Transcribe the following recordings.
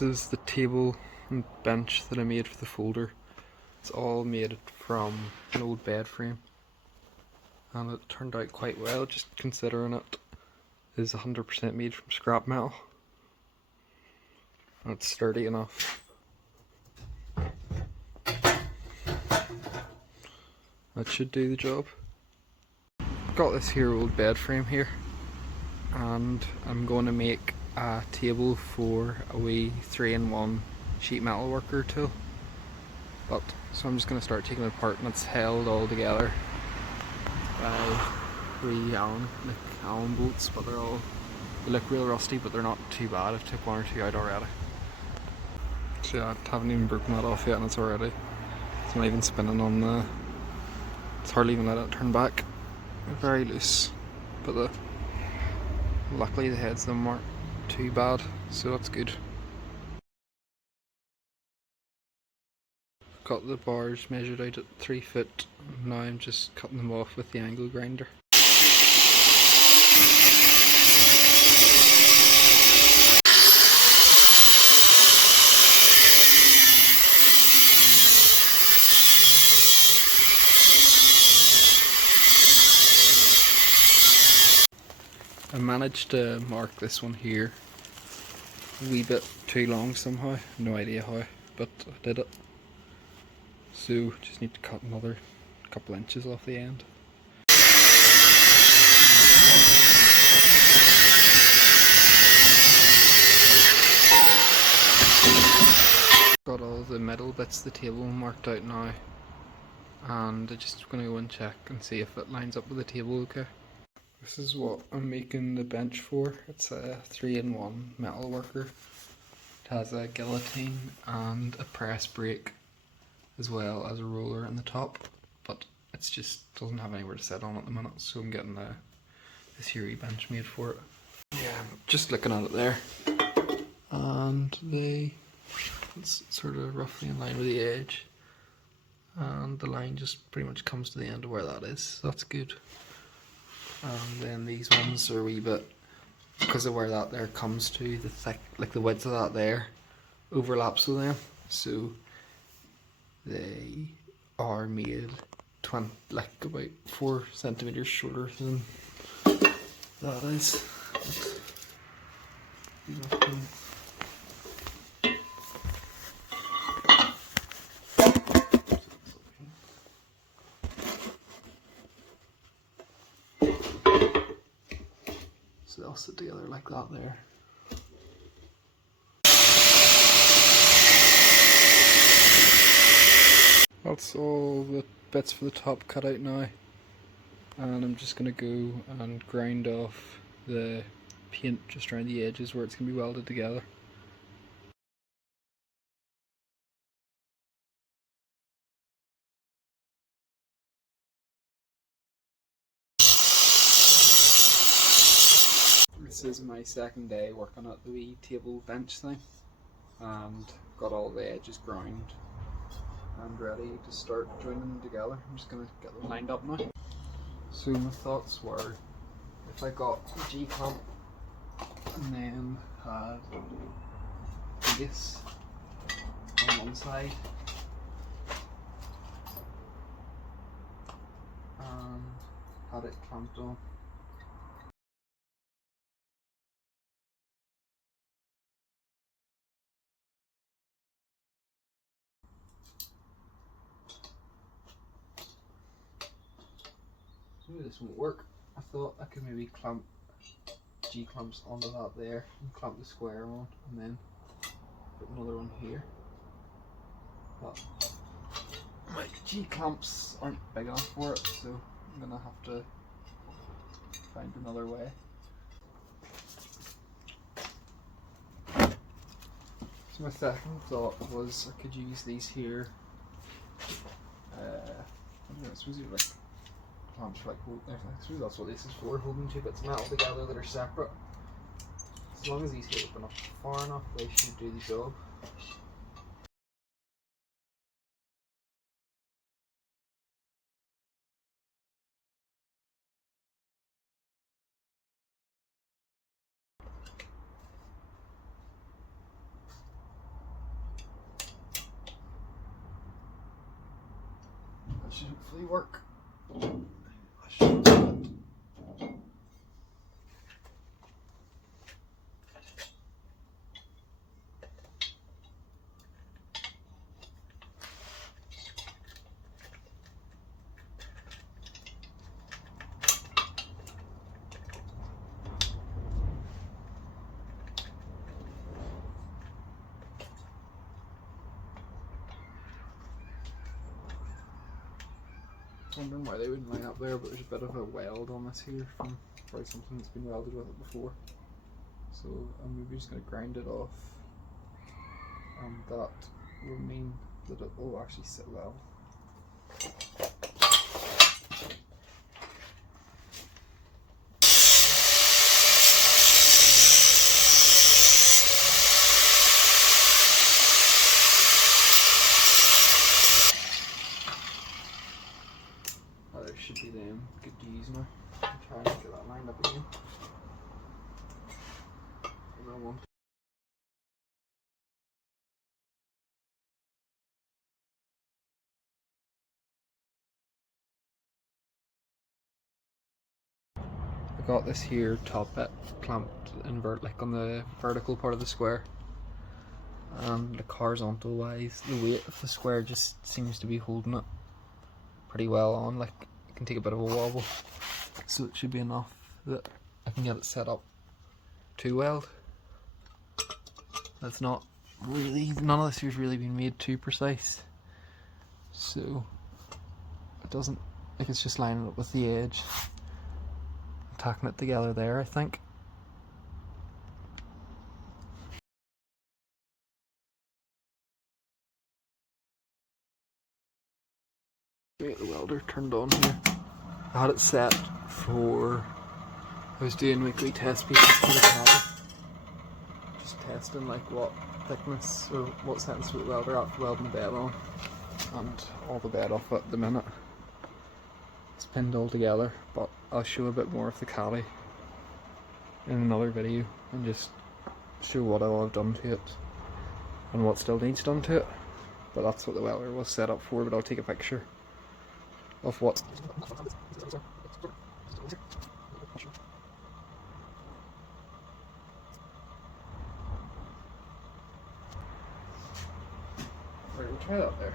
This is the table and bench that I made for the folder. It's all made from an old bed frame, and it turned out quite well, just considering it is 100% made from scrap metal. And it's sturdy enough. That should do the job. Got this here old bed frame here, and I'm going to make a table for a wee 3-in-1 sheet metal worker tool. So I'm just going to start taking it apart, and it's held all together by three Allen bolts, but they look real rusty, but they're not too bad. I've took one or two out already. So yeah, I haven't even broken that off yet, and it's not even spinning on the, it's hardly even let it turn back. They're very loose, but luckily the heads of them aren't too bad, so that's good. Got the bars measured out at 3 foot, now I'm just cutting them off with the angle grinder. I managed to mark this one here a wee bit too long somehow, no idea how, but I did it. So just need to cut another couple inches off the end. Got all the metal bits of the table marked out now, and I'm just going to go and check and see if it lines up with the table okay. This is what I'm making the bench for. It's a 3-in-1 metal worker. It has a guillotine and a press brake, as well as a roller in the top, but it's just doesn't have anywhere to sit on at the minute, so I'm getting this here bench made for it. Yeah, I'm just looking at it there, and it's sort of roughly in line with the edge, and the line just pretty much comes to the end of where that is, so that's good. And then these ones are a wee bit, because of where that there comes to, the thick, like the width of that there overlaps with them, so they are made like about 4 centimeters shorter than that is. So they'll sit together like that there. That's all the bits for the top cut out now, and I'm just going to go and grind off the paint just around the edges where it's going to be welded together. This is my second day working at the wee table bench thing, and got all the edges ground and ready to start joining them together. I'm just going to get them lined up now. So my thoughts were, if I got a G-clamp and then had this on one side and had it clamped on. Maybe this won't work. I thought I could maybe clamp G-clamps onto that there and clamp the square on, and then put another one here. But my G-clamps aren't big enough for it, so I'm gonna have to find another way. So my second thought was I could use these here. I don't know, I suppose you're like clamps for like I suppose that's what this is for, holding two bits of metal together that are separate. As long as these get open up far enough, they should do the job. should hopefully work. I should do it. Wondering why they wouldn't line up there, but there's a bit of a weld on this here from probably something that's been welded with it before. So I'm maybe just going to grind it off, and that will mean that it will actually sit well. There should be them good to use now. I'll try and get that lined up again. I don't want I got this here top bit clamped like on the vertical part of the square, and like horizontal wise the weight of the square just seems to be holding it pretty well on. Like it can take a bit of a wobble, so it should be enough that I can get it set up to weld. That's not really, none of this here's really been made too precise, so it doesn't, like it's just lining up with the edge, tacking it together there, I think. Get the welder turned on here. I had it set for, I was doing weekly test pieces for the Caddy, just testing like what thickness or what settings for the welder after welding the bed on, and all the bed off at the minute. It's pinned all together, but I'll show a bit more of the Caddy in another video and just show what all I've done to it and what still needs done to it. But that's what the welder was set up for, but I'll take a picture of what. Right, we'll try that there.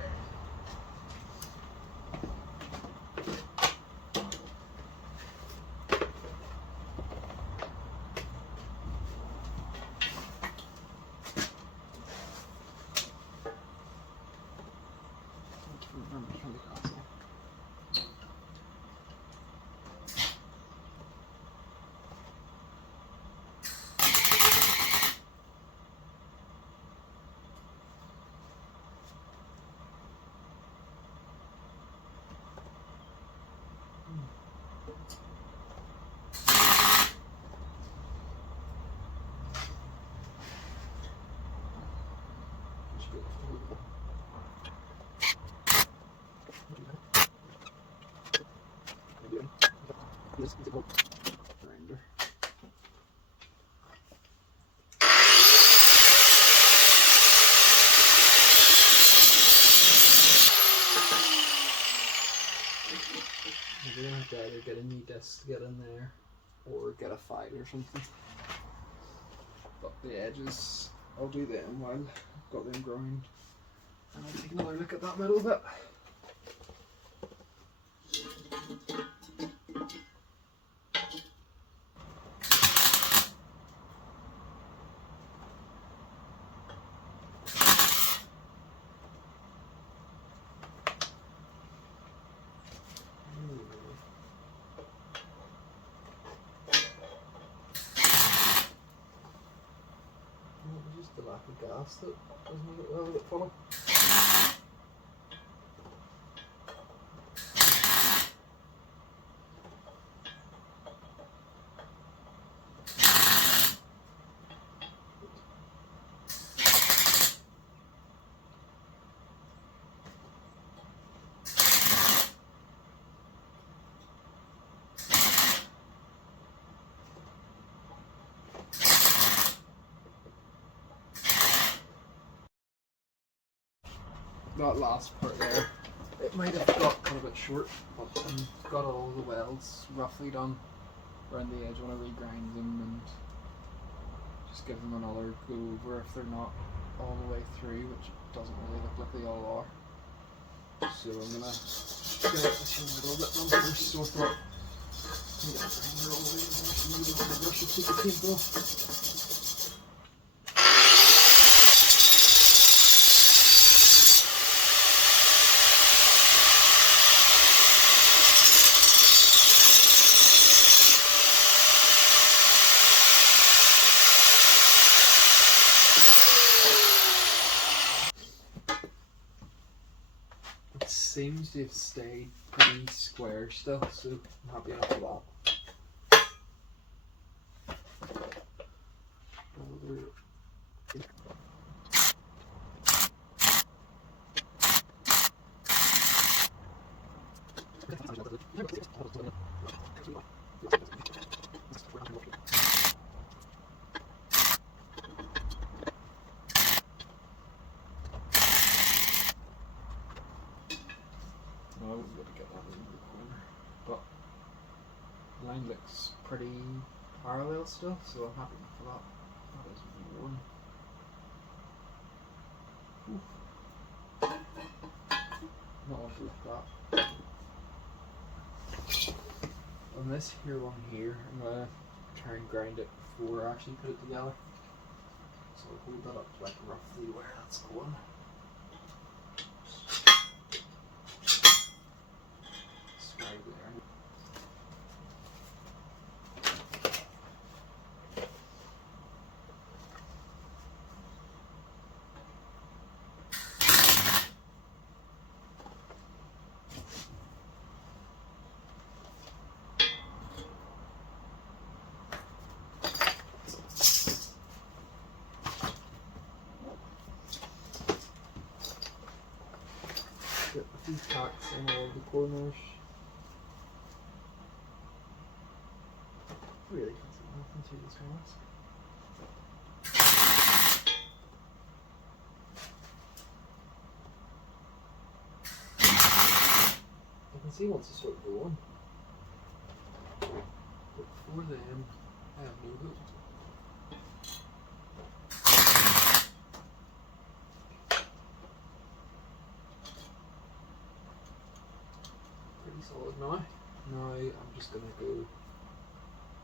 Grinder. We're gonna have to either get a new disc to get in there or get a file or something. But the edges, I'll do them while I've got them ground. And I'll take another look at that middle bit. Just the lack of gas that doesn't make it well a bit funny. That last part there It might have got cut a bit short, but got all the welds roughly done around the edge when I regrind them, and just give them another go over if they're not all the way through, which doesn't really look like they all are. So I'm gonna get this one a little bit done first, so I thought I'm gonna grind all the way in there so maybe I'm gonna brush it to the table. It seems to have stayed pretty square still, so I'm happy enough with that. I wasn't going to get that in the corner, but the line looks pretty parallel still, so I'm happy for that. That is warm. Not awful like that. On this here one here, I'm going to try and grind it before I actually put it together. So I'll hold that up to like roughly where that's going. Get a few cracks in all the corners. Really can't see nothing through this mask. I can see once it's sort of going. But before then, I have no hope. Pretty solid now. Now I'm just gonna go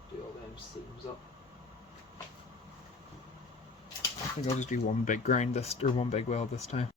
do all them seams up. I think I'll just do one big grind this, or one big weld this time.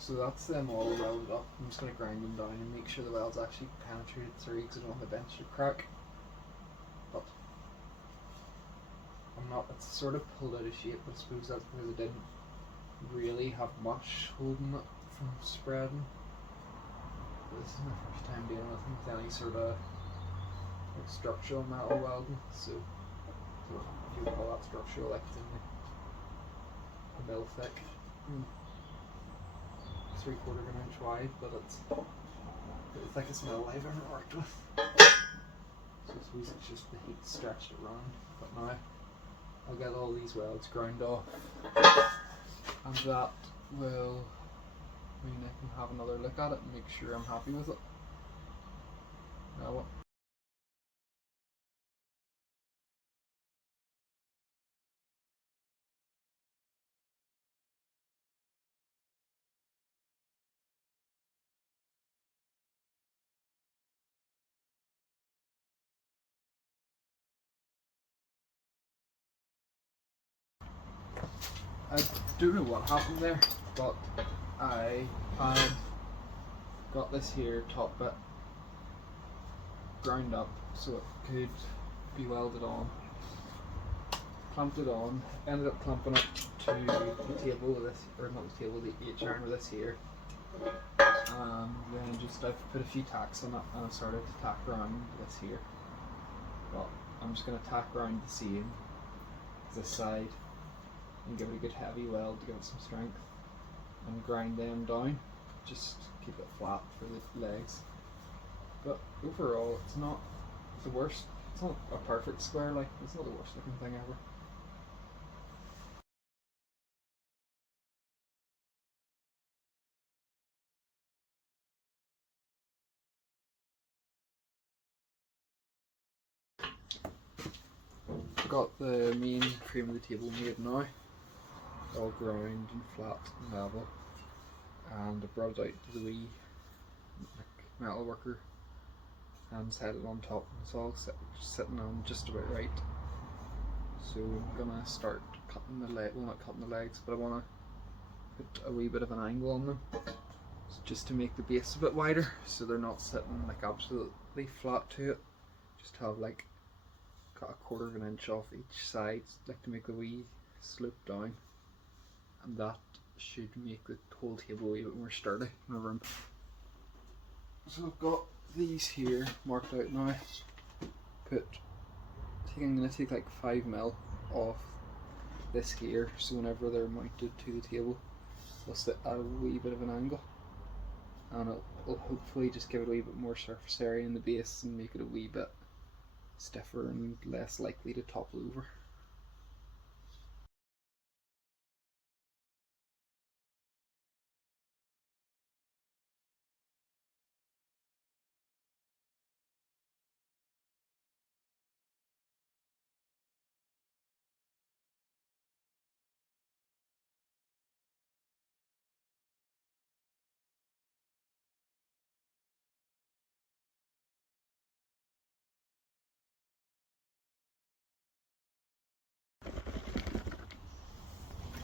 So that's them all welded up. I'm just going to grind them down and make sure the weld's actually penetrated through because I don't want the bench to crack. But I'm not, it's sort of pulled out of shape, but I suppose that's because I didn't really have much holding it from spreading. But this is my first time dealing with any sort of like structural metal welding, so if you would call that structural, like it's in the mill thick. 3/4 of an inch wide, but it's the thickest metal I've ever worked with. So I suppose it's just the heat stretched it round. But now I'll get all these welds ground off, and that will mean I can have another look at it and make sure I'm happy with it. Now what? I don't know what happened there, but I had got this here top bit ground up so it could be welded on. Clamped it on, ended up clamping it to the table with this, or not the table, the H-iron with this here. And then just I've put a few tacks on it and I've started to tack around this here. But I'm just going to tack around the seam this side and give it a good heavy weld to give it some strength and grind them down, just keep it flat for the legs. But overall it's not the worst, it's not a perfect square, like it's not the worst looking thing ever. Got the main frame of the table made now, all ground and flat and level, and I brought it out to the wee metal worker and set it on top, and it's all sitting on just about right. So I'm gonna start cutting the leg, well not cutting the legs, but I wanna put a wee bit of an angle on them just to make the base a bit wider so they're not sitting like absolutely flat to it. Just have like cut a 1/4 of an inch off each side, like to make the wee slope down, and that should make the whole table a wee bit more sturdy whenever I'm. So I've got these here marked out now. I'm going to take like 5mm off this here, so whenever they're mounted to the table they'll sit at a wee bit of an angle, and it'll hopefully just give it a wee bit more surface area in the base and make it a wee bit stiffer and less likely to topple over.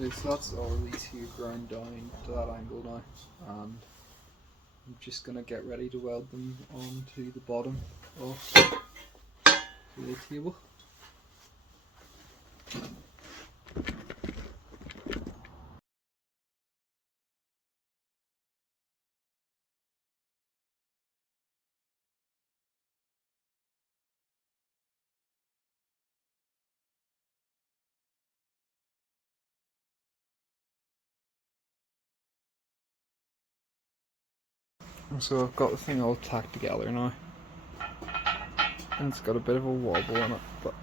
Okay, so that's all these here ground down to that angle now, and I'm just going to get ready to weld them onto the bottom of the table. So I've got the thing all tacked together now, and it's got a bit of a wobble in it, but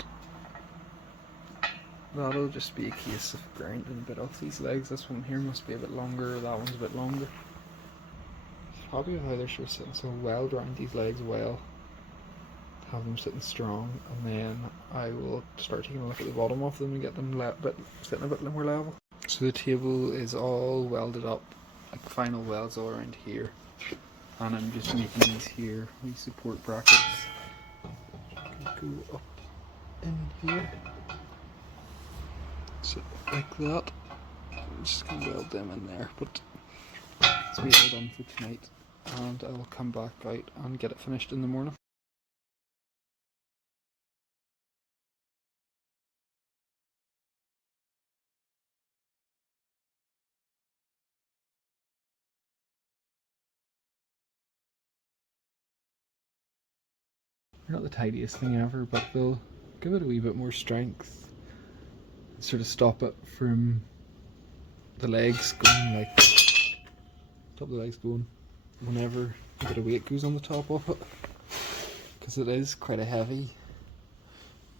that'll just be a case of grinding a bit off these legs. This one here must be a bit longer, that one's a bit longer. Happy with how they're sort of sitting so well around these legs well, have them sitting strong, and then I will start taking a look at the bottom of them and get them sitting a bit more level. So the table is all welded up, like final welds all around here, and I'm just making these here, these support brackets go up in here, so like that. I'm just going to weld them in there, but it's all done for tonight, and I will come back out and get it finished in the morning. They're not the tidiest thing ever, but they'll give it a wee bit more strength, sort of stop it from the legs going like, top of the legs going whenever a bit of weight goes on the top of it, because it is quite a heavy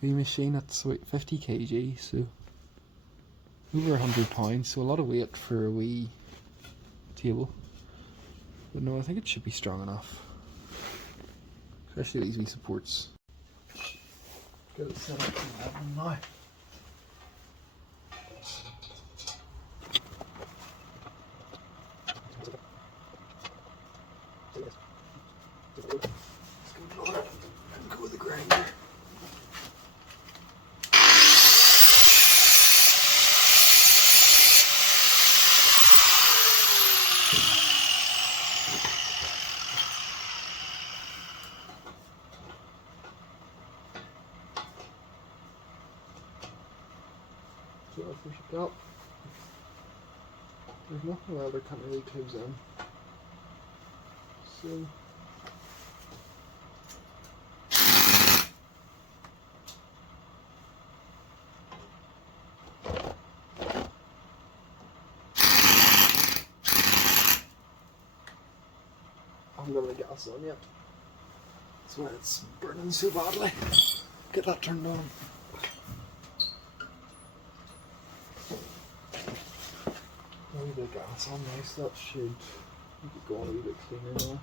wee machine. It's about 50 kg, so over 100 pounds, so a lot of weight for a wee table. But no, I think it should be strong enough, especially these wee supports. Get it set up in now. Go with the grinder. what else we should got. There's nothing other can't really tubes in. So I haven't got the gas on yet. That's why it's burning so badly. Get that turned on. Maybe the gas on nice, that should go on a wee bit cleaner now.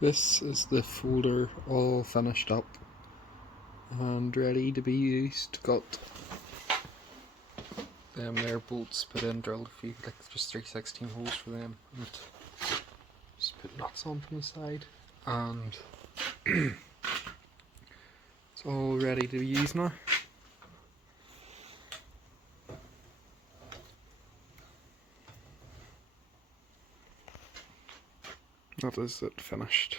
This is the folder all finished up and ready to be used. Got them there bolts put in, drilled a few, like just 316 holes for them, and just put nuts on from the side, and it's all ready to be used now. That is it finished.